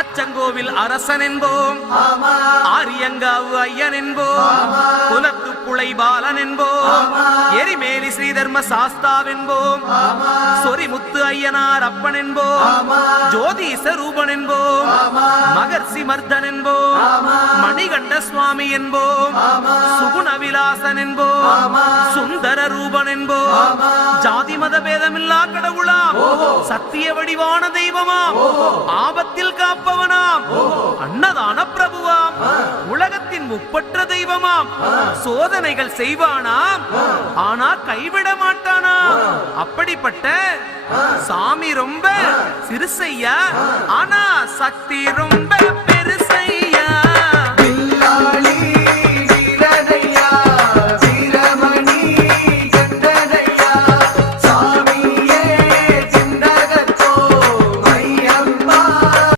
அச்சங்கோவில் அரசன் என்போம், ஆரியங்காவு ஐயன் என்போம், குலத்து புலை பாலன் என்போம், எரிமேலி ஸ்ரீதர்ம சாஸ்தாவென்போம், சொரிமுத்து ஐயனார் அப்பன் என்போம், ஜோதிச ரூபன் என்போம், மகர்ஷி மர்தன் என்போம், மணிகண்ட சுவாமி என்போம், சுகுண விலாசன் என்போம், சுந்தர ரூபன் என்போம், ஜாதி மத பேதமில்லா கடவுளாம், சத்திய வடிவான தெய்வமாம், ஆபத்தில் காப்பவனாம், அன்னதான பிரபுவாம், உலகத்தின் முப்பற்ற தெய்வமாம், சோதனைகள் செய்வானாம் ஆனா கைவிட மாட்டானாம். அப்படிப்பட்ட சாமி ரொம்ப சிறுசையா, ஆனா சக்தி ரொம்ப